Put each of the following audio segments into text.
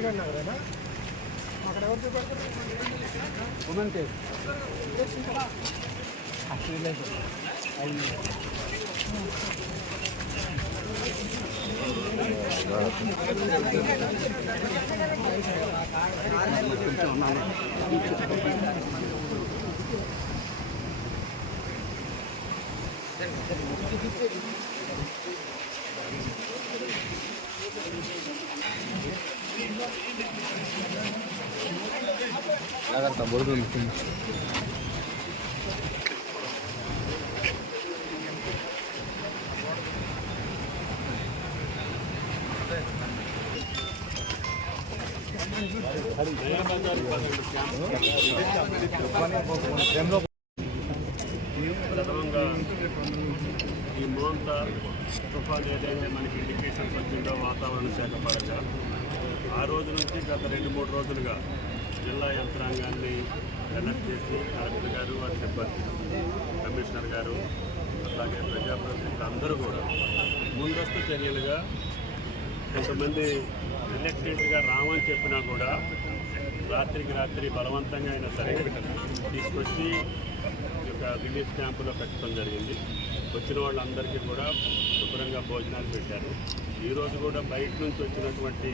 గారి నగరేనా అక్కడ ఎవరు చూపెడతారు ఉమెన్ కేర్ జాగ్రత్త బురద ఉంటుంది ప్రథమంగా ఈ మోంతా తుఫాన్ ఏదైతే మనకి ఇండికేషన్స్ వచ్చిందో వాతావరణ శాఖ పరంగా ఆ రోజు నుంచి గత రెండు మూడు రోజులుగా జిల్లా యంత్రాంగాన్ని అలర్ట్ చేసి కలెక్టర్ గారు వారి సిబ్బంది కమిషనర్ గారు అలాగే ప్రజాప్రతినిధులు అందరూ కూడా ముందస్తు చర్యలుగా కొంతమంది రిలక్టెంట్గా రామని చెప్పినా కూడా రాత్రికి రాత్రి బలవంతంగా అయినా సరే తీసుకొచ్చి ఈ యొక్క రిలీఫ్ క్యాంపులో పెట్టడం జరిగింది. వచ్చిన వాళ్ళందరికీ కూడా శుభ్రంగా భోజనాలు పెట్టారు. ఈరోజు కూడా బయట నుంచి వచ్చినటువంటి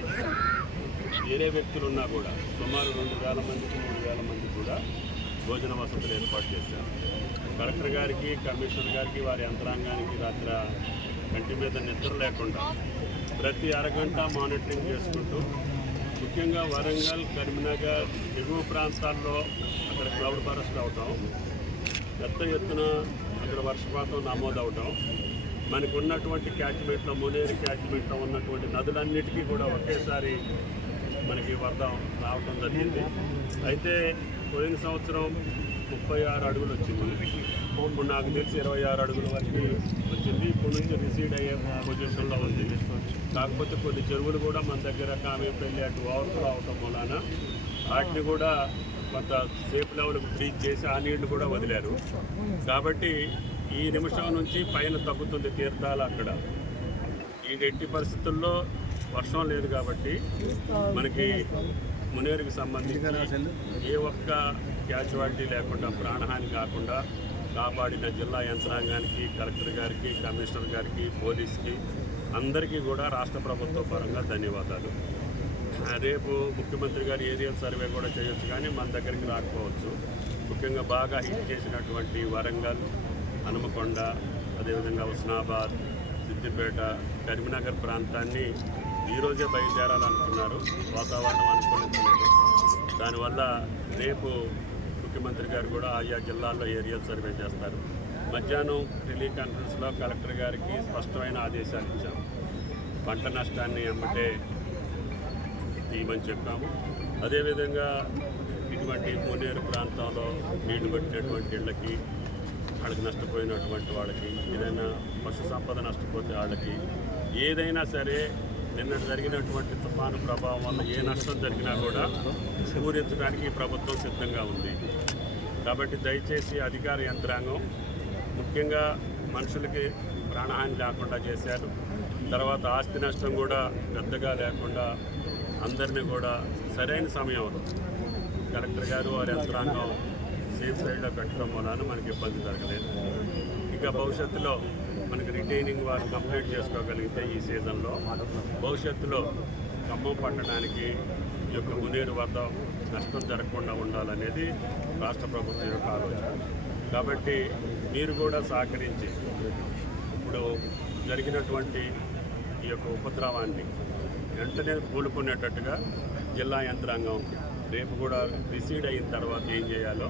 వేరే వ్యక్తులు ఉన్నా కూడా సుమారు రెండు వేల మందికి మూడు వేల మంది కూడా భోజన వసతులు ఏర్పాటు చేశారు. కలెక్టర్ గారికి కమిషనర్ గారికి వారి యంత్రాంగానికి రాత్రి కంటి మీద నిద్ర లేకుండా ప్రతి అరగంట మానిటరింగ్ చేసుకుంటూ ముఖ్యంగా వరంగల్ కరీంనగర్ ఎగువ ప్రాంతాల్లో అక్కడ క్లౌడ్ ఫారెస్ట్ అవటం పెద్ద ఎత్తున అక్కడ వర్షపాతం నమోదవటం మనకు ఉన్నటువంటి క్యాచ్మెంట్లో మునేరు క్యాచ్మెంట్లో ఉన్నటువంటి నదులన్నిటికీ కూడా ఒకేసారి మనకి వరద రావటం జరిగింది. అయితే పోయిన సంవత్సరం ముప్పై ఆరు అడుగులు వచ్చింది. ఇప్పుడు నాకు తెలిసి ఇరవై ఆరు అడుగుల వరకు వచ్చింది. ఇప్పుడు నుంచి రిసీడ్ అయ్యే పొజిషన్లో ఉంది. కాకపోతే కొన్ని చెరువులు కూడా మన దగ్గర కామేపల్లి అటు ఓవర్ఫ్లో అవటం వలన వాటిని కూడా కొంత సేఫ్ లెవెల్కి రీచ్ చేసి ఆ నీళ్ళు కూడా వదిలారు. కాబట్టి ఈ నిమిషం నుంచి పైన తగ్గుతుంది తీర్థాలు అక్కడ. ఈ ఎట్టి పరిస్థితుల్లో వర్షం లేదు కాబట్టి మనకి మునేరుకి సంబంధించి ఏ ఒక్క క్యాచువాలిటీ లేకుండా ప్రాణహాని కాకుండా కాపాడిన జిల్లా యంత్రాంగానికి కలెక్టర్ గారికి కమిషనర్ గారికి పోలీస్కి అందరికీ కూడా రాష్ట్ర ప్రభుత్వ పరంగా ధన్యవాదాలు. రేపు ముఖ్యమంత్రి గారు ఏరియల్ సర్వే కూడా చేయొచ్చు కానీ మన దగ్గరికి రాకపోవచ్చు. ముఖ్యంగా బాగా హిట్ చేసినటువంటి వరంగల్ హనుమకొండ అదేవిధంగా హుస్నాబాద్ సిద్దిపేట కరీంనగర్ ప్రాంతాన్ని ఈరోజే బయలుదేరాలనుకున్నారు. వాతావరణం అనుకూలించలేదు. దానివల్ల రేపు ముఖ్యమంత్రి గారు కూడా ఆయా జిల్లాల్లో ఏరియల్ సర్వే చేస్తారు. మధ్యాహ్నం టెలికాన్ఫరెన్స్లో కలెక్టర్ గారికి స్పష్టమైన ఆదేశాలు ఇచ్చాము. పంట నష్టాన్ని అమ్మటే తీయమని చెప్పాము. అదేవిధంగా ఇటువంటి మునేరు ప్రాంతంలో నీళ్ళు పట్టినటువంటి ఇళ్ళకి వాళ్ళకి నష్టపోయినటువంటి వాళ్ళకి ఏదైనా పశు సంపద నష్టపోతే వాళ్ళకి ఏదైనా సరే నిన్న జరిగినటువంటి తుఫాను ప్రభావం వల్ల ఏ నష్టం జరిగినా కూడా పూరించడానికి ప్రభుత్వం సిద్ధంగా ఉంది. కాబట్టి దయచేసి అధికార యంత్రాంగం ముఖ్యంగా మనుషులకి ప్రాణహాని లేకుండా చేశారు. తర్వాత ఆస్తి నష్టం కూడా పెద్దగా లేకుండా అందరినీ కూడా సరైన సమయంలో కలెక్టర్ గారు వారి యంత్రాంగం సేఫ్ సైడ్లో పెట్టడం వలన మనకి ఇబ్బంది జరగలేదు. ఇక భవిష్యత్తులో మనకి రిటైనింగ్ వారు కంప్లీట్ చేసుకోగలిగితే ఈ సీజన్లో భవిష్యత్తులో ఖమ్మం పట్టడానికి ఈ యొక్క మునేరు వద్ద నష్టం జరగకుండా ఉండాలనేది రాష్ట్ర ప్రభుత్వం యొక్క ఆలోచన. కాబట్టి మీరు కూడా సహకరించి ఇప్పుడు జరిగినటువంటి ఈ యొక్క ఉపద్రవాన్ని వెంటనే కోలుకునేటట్టుగా జిల్లా యంత్రాంగం రేపు కూడా రిసీడ్ అయిన తర్వాత ఏం చేయాలో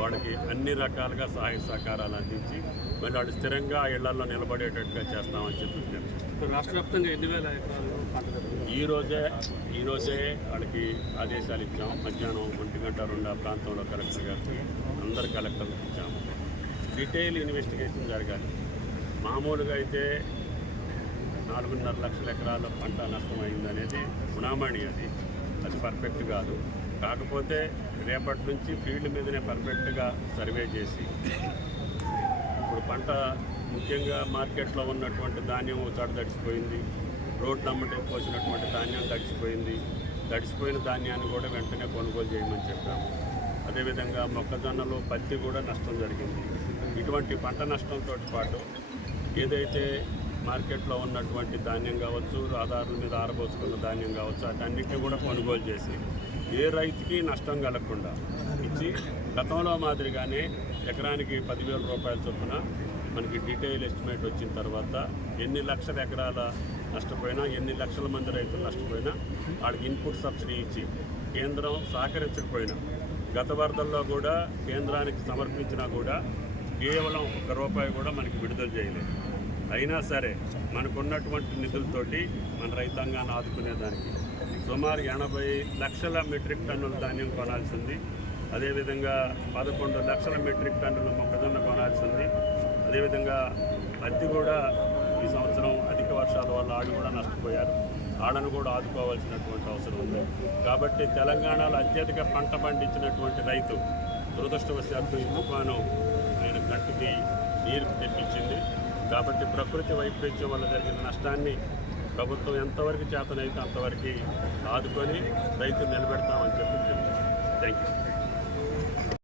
వాళ్ళకి అన్ని రకాలుగా సహాయ సహకారాలు అందించి మళ్ళీ వాళ్ళు స్థిరంగా ఇళ్ళలో నిలబడేటట్టుగా చేస్తామని చెప్పి రాష్ట్ర వ్యాప్తంగా ఎన్ని వేల ఎకరాలు పంట జరుగుతుంది? ఈ రోజే ఈ రోజే వాళ్ళకి ఆదేశాలు ఇచ్చాం. మధ్యాహ్నం ఒంటి గంట రెండు ఆ ప్రాంతంలో కలెక్టర్ గారికి అందరు కలెక్టర్లకు ఇచ్చాము డీటెయిల్ ఇన్వెస్టిగేషన్ జరగాలి. మామూలుగా అయితే నాలుగున్నర లక్షల ఎకరాల పంట నష్టమైంది అనేది గుణామణి అది. అది పర్ఫెక్ట్ కాదు. కాకపోతే రేపటి నుంచి ఫీల్డ్ మీదనే పర్ఫెక్ట్గా సర్వే చేసి ఇప్పుడు పంట ముఖ్యంగా మార్కెట్లో ఉన్నటువంటి ధాన్యం ఒకసారి తడిచిపోయింది తడిసిపోయింది అమ్మటే పోసినటువంటి ధాన్యం తడిచిపోయింది తడిసిపోయిన ధాన్యాన్ని కూడా వెంటనే కొనుగోలు చేయమని చెప్పాము. అదేవిధంగా మొక్కజొన్నలో పత్తి కూడా నష్టం జరిగింది. ఇటువంటి పంట నష్టంతో పాటు ఏదైతే మార్కెట్లో ఉన్నటువంటి ధాన్యం కావచ్చు ఆధారాల మీద ఆరబోసుకున్న ధాన్యం కావచ్చు అటన్నిటిని కూడా కొనుగోలు చేసి ఏ రైతుకి నష్టం కలగకుండా ఇచ్చి గతంలో మాదిరిగానే ఎకరానికి పదివేల రూపాయల చొప్పున మనకి డీటెయిల్ ఎస్టిమేట్ వచ్చిన తర్వాత ఎన్ని లక్షల ఎకరాల నష్టపోయినా ఎన్ని లక్షల మంది రైతులు నష్టపోయినా వాళ్ళకి ఇన్పుట్ సబ్సిడీ ఇచ్చి కేంద్రం సహకరించకపోయినా గత వరదల్లో కూడా కేంద్రానికి సమర్పించినా కూడా కేవలం ఒక్క రూపాయి కూడా మనకి విడుదల చేయలేదు. అయినా సరే మనకున్నటువంటి నిధులతోటి మన రైతాంగాన్ని ఆదుకునేదానికి సుమారు ఎనభై లక్షల మెట్రిక్ టన్నుల ధాన్యం కొనాల్సింది. అదేవిధంగా పదకొండు లక్షల మెట్రిక్ టన్నుల మొక్కజొన్న కొనాల్సింది. అదేవిధంగా పత్తి కూడా ఈ సంవత్సరం అధిక వర్షాల వల్ల ఆడు కూడా నష్టపోయారు. ఆడను కూడా ఆదుకోవాల్సినటువంటి అవసరం ఉంది. కాబట్టి తెలంగాణలో అత్యధిక పంట పండించినటువంటి రైతు దురదృష్టవశాత్తు ఈ తుఫాను ఆయన గట్టుకి నీరు తెప్పించింది. కాబట్టి ప్రకృతి వైపరీత్యం వల్ల జరిగిన నష్టాన్ని ప్రభుత్వం ఎంతవరకు చేతనైతే అంతవరకు ఆదుకొని రైతు నిలబెడతామని చెప్పి థ్యాంక్ యూ